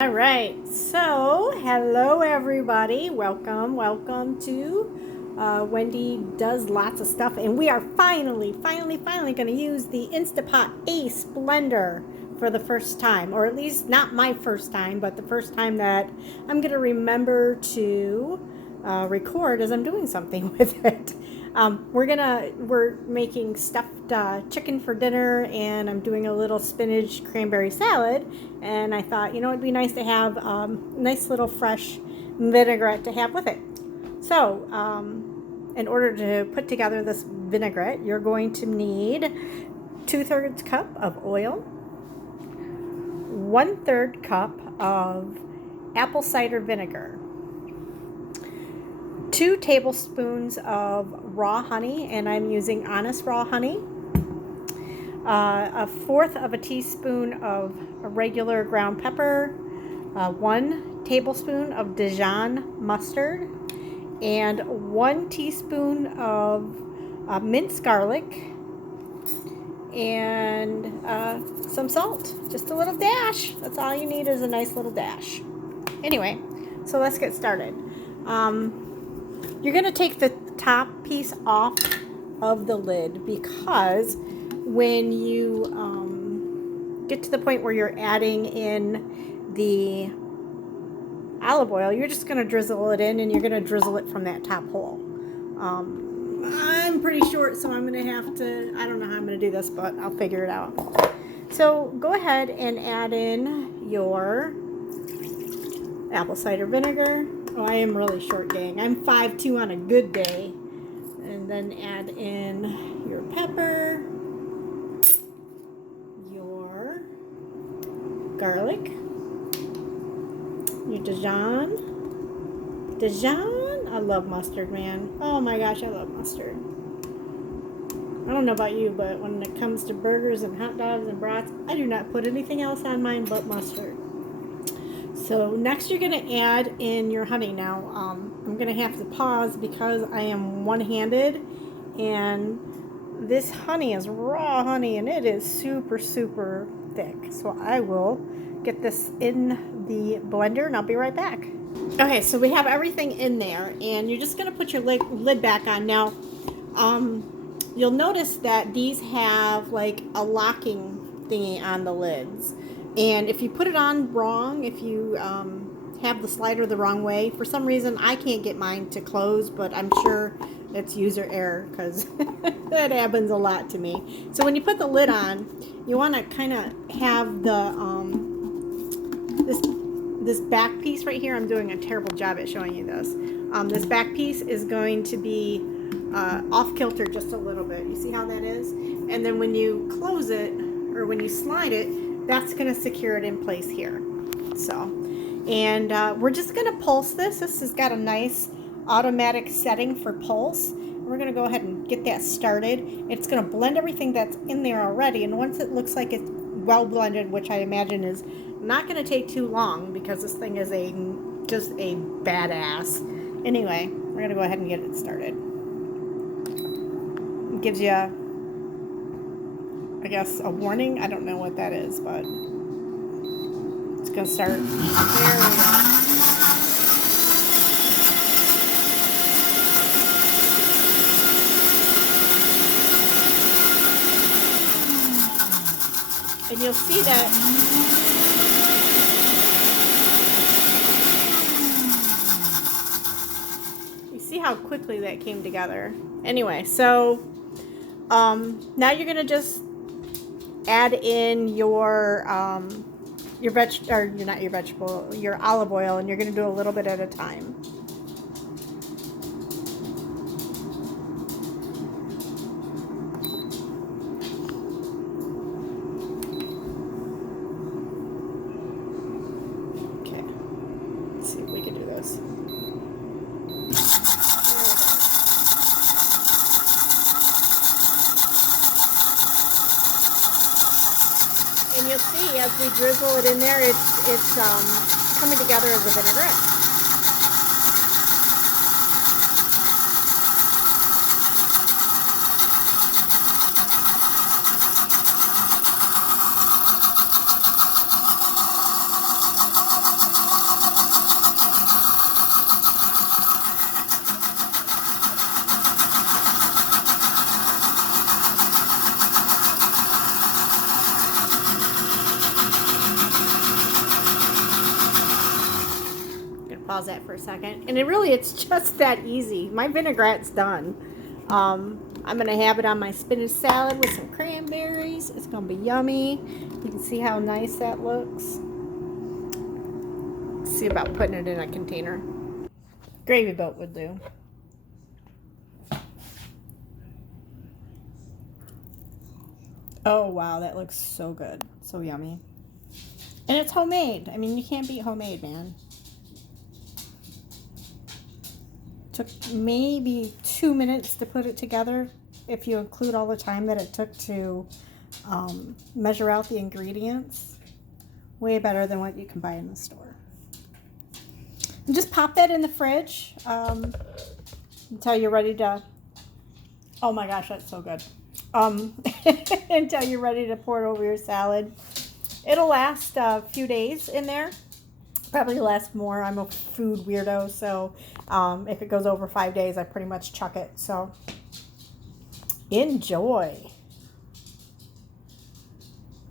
All right, so hello everybody. Welcome to Wendy Does Lots of Stuff, and we are finally going to use the Instapot Ace blender for the first time, or at least not my first time, but the first time that I'm going to remember to record as I'm doing something with it. We're making stuffed chicken for dinner, and I'm doing a little spinach cranberry salad. And I thought, it'd be nice to have nice little fresh vinaigrette to have with it. So, in order to put together this vinaigrette, you're going to need 2/3 cup of oil, 1/3 cup of apple cider vinegar, 2 tablespoons of raw honey, and I'm using honest raw honey, 1/4 of a teaspoon of regular ground pepper, 1 tablespoon of Dijon mustard, and 1 teaspoon of minced garlic, and some salt. Just a little dash. That's all you need, is a nice little dash. Anyway, so let's get started. You're going to take the top piece off of the lid, because when you get to the point where you're adding in the olive oil, you're just going to drizzle it in, and you're going to drizzle it from that top hole. I'm pretty short, so I'm going to have to, I don't know how I'm going to do this, but I'll figure it out. So go ahead and add in your apple cider vinegar. Oh, I am really short, gang. I'm 5'2" on a good day. And then add in your pepper, your garlic, your Dijon. I love mustard, man. Oh my gosh, I love mustard. I don't know about you, but when it comes to burgers and hot dogs and brats, I do not put anything else on mine but mustard. So next you're going to add in your honey. Now I'm going to have to pause because I am one-handed, and this honey is raw honey, and it is super thick. So I will get this in the blender, and I'll be right back. Okay, so we have everything in there, and you're just going to put your lid back on. Now you'll notice that these have like a locking thingy on the lids. And if you put it on wrong, if you have the slider the wrong way, for some reason I can't get mine to close, but I'm sure it's user error, because that happens a lot to me. So when you put the lid on, you want to kind of have the this back piece right here. I'm doing a terrible job at showing you this. This back piece is going to be off kilter just a little bit. You see how that is? And then when you close it, or when you slide it, that's going to secure it in place here. So, and we're just going to pulse this. This has got a nice automatic setting for pulse. We're going to go ahead and get that started. It's going to blend everything that's in there already, and once it looks like it's well blended, which I imagine is not going to take too long, because this thing is just a badass. Anyway, we're going to go ahead and get it started. It gives you, I guess, a warning. I don't know what that is, but it's going to start. There we go. And you'll see that how quickly that came together. Anyway, so now you're gonna just add in your your olive oil, and you're gonna do a little bit at a time. Okay, let's see if we can do this. And you'll see as we drizzle it in there, it's coming together as a vinaigrette. pause that for a second. And it's just that easy. My vinaigrette's done. I'm going to have it on my spinach salad with some cranberries. It's going to be yummy. You can see how nice that looks. See about putting it in a container. Gravy boat would do. Oh, wow, that looks so good. So yummy. And it's homemade. I mean, you can't beat homemade, man. Took maybe 2 minutes to put it together, if you include all the time that it took to measure out the ingredients. Way better than what you can buy in the store. And just pop that in the fridge until you're ready to... Oh my gosh, that's so good. Until you're ready to pour it over your salad. It'll last a few days in there. Probably last more. I'm a food weirdo, so if it goes over 5 days, I pretty much chuck it. So enjoy.